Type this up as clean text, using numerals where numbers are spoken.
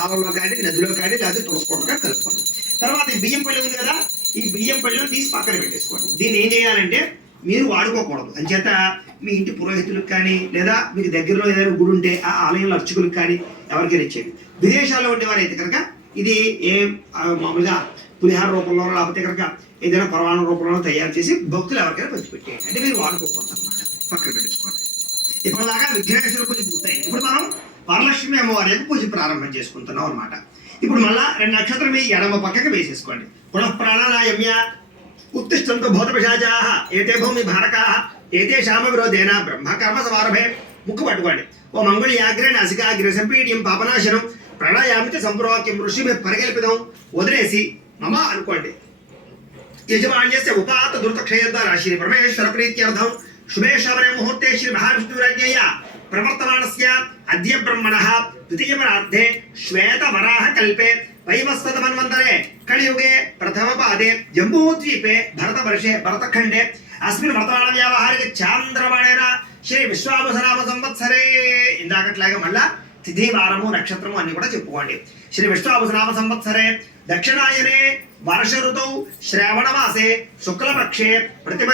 నావల్లో కానీ నదిలో కానీ లేదా తులసుకోవడం కలుపుకోండి. తర్వాత ఈ బియ్యం పళ్ళెం ఉంది కదా, ఈ బియ్యం పళ్ళెం తీసి పక్కన పెట్టేసుకోండి. దీన్ని ఏం చేయాలంటే మీరు వాడుకోకూడదు. అంచేత మీ ఇంటి పురోహితులకు కానీ లేదా మీకు దగ్గరలో ఏదైనా గుడి ఉంటే ఆ ఆలయంలో అర్చకులకు కానీ ఎవరికైనా ఇచ్చేయండి. విదేశాల్లో ఉండేవారు అయితే కనుక ఇది మామూలుగా పులిహార రూపంలో లేకపోతే కనుక ఏదైనా పరమాణు రూపంలో తయారు చేసి భక్తులు ఎవరికైనా పంచిపెట్టేయండి. అంటే మీరు వాడుకోకూడదు అన్నమాట, పక్కన పెట్టేసుకోండి. ఇప్పటిదాకా విఘ్నేశ్వర పూజ పూర్తయింది. ఇప్పుడు మనం వరలక్ష్మి అమ్మవారి యొక్క పూజ ప్రారంభం చేసుకుంటున్నాం అనమాట. ఇప్పుడు మళ్ళా 2 నక్షత్రం మీ ఎడమ పక్కకి వేసేసుకోండి. పునః ప్రాణాయామ్య ఉత్తిష్టంతో భూతపిశాచాః ఏతే భూమి భారకాః ఏతేషామ విరోధేన బ్రహ్మకర్మ సమారభే. ముక్కు పట్టుకోండి. ఓ మంగళయాగ్రే నాసికాగ్రే సంపీడ్యం పాపనాశనం ప్రాణాయామిత సంప్రోక్యం ఋషిభి పరికల్పితం. వదిలేసి మమ అనుకోండి. యజమాన్యస్య ఉపాత దుర్తక్షయద్వార శ్రీ పరమేశ్వర ప్రీత్యర్థం శుభే శబరే ముహూర్తే శ్రీ మహావిష్ణురాజ్ఞయ ప్రవర్తమానస్య అద్య బ్రహ్మణః ద్వితీయపరార్థే శ్వేతవరాహ కల్పే వైవస్వతమన్వంతరే కలియుగే ప్రథమ పాదే జంబూద్వీపే భరతవర్షే భరతఖండే అస్మిన్ వర్తమాన వ్యావహారిక చాంద్రమాణేన శ్రీ విశ్వావసనామ సంవత్సరే. ఇందాకట్లాగా మళ్ళా తిథి వారము నక్షత్రము అన్ని కూడా చెప్పుకోండి. శ్రీ విశ్వావసనామ సంవత్సరే దక్షిణాయనే వర్ష ఋతౌ శ్రావణ మాసే శుక్లపక్షే ప్రతిమ